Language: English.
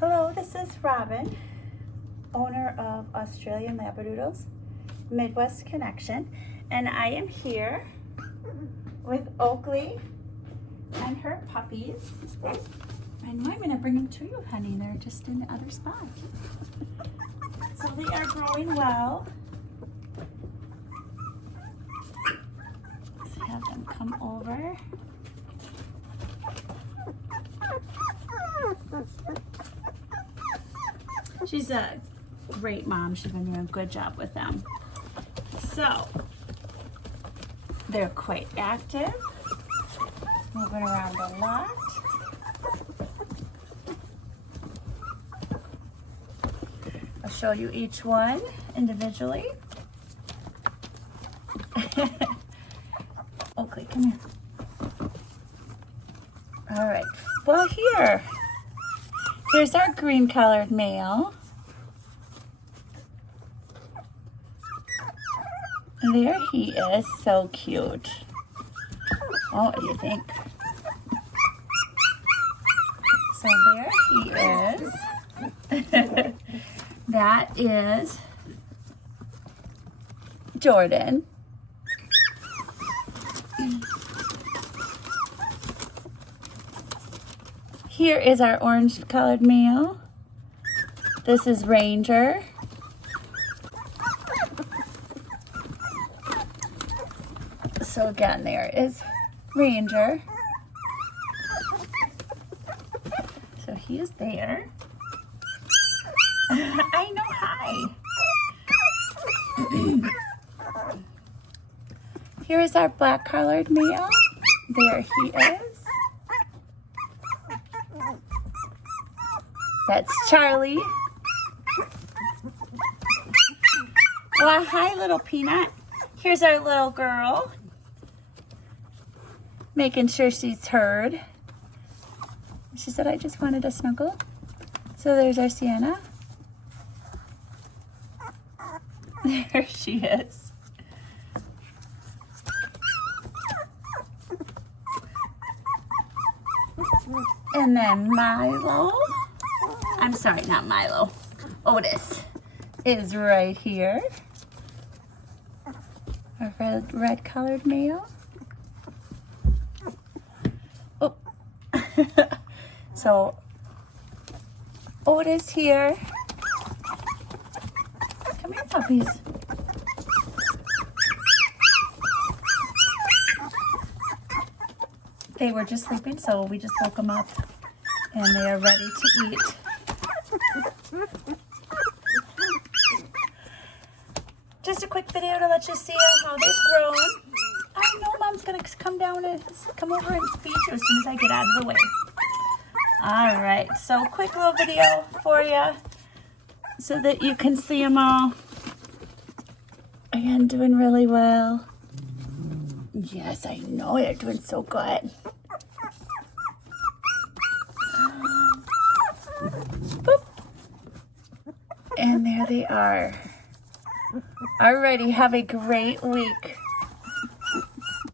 Hello, this is Robin, owner of Australian Labradoodles, Midwest Connection, and I am here with Oakley and her puppies. I know I'm going to bring them to you, honey. They're just in the other spot. So they are growing well. Let's have them come over. She's a great mom. She's been doing a good job with them. So, they're quite active, moving around a lot. I'll show you each one individually. Oakley, come here. All right, well here's our green colored male. There he is, so cute. Oh, what do you think? So there he is. That is Jordan. Here is our orange colored male. This is Ranger. So again, there is Ranger. So he is there. I know, hi. Here is our black colored male. There he is. That's Charlie. Well, hi, little peanut. Here's our little girl. Making sure she's heard. She said, I just wanted a snuggle. So there's our Sienna. There she is. And then Milo. I'm sorry, not Milo. Otis is right here. A red colored male. Oh. So Otis here. Come here, puppies. They were just sleeping, so we just woke them up and they are ready to eat. Just a quick video to let you see how they've grown. I know Mom's gonna come down and come over and feed you as soon as I get out of the way. All right, so quick little video for you so that you can see them all. Again, doing really well. Yes, I know they're doing so good. Boop. And there they are. Alrighty, have a great week.